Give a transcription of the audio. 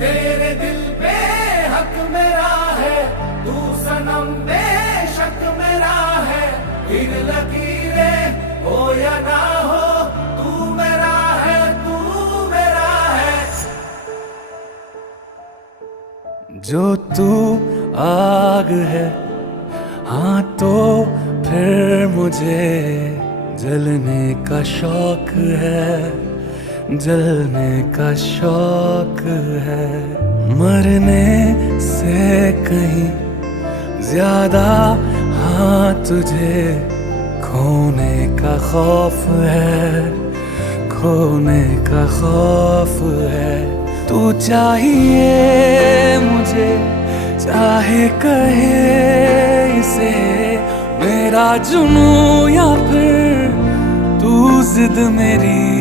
तेरे दिल पे हक मेरा है, तू सनम बेशक मेरा है। फिर लकीरें हो या ना हो, तू मेरा है, तू मेरा है। जो तू आग है, हाँ तो फिर मुझे जलने का शौक है, जलने का शौक है। मरने से कहीं ज्यादा हाँ तुझे खोने का खौफ है, खोने का खौफ है। तू चाहिए मुझे, चाहे कहे इसे मेरा जुनून या फिर तू जिद मेरी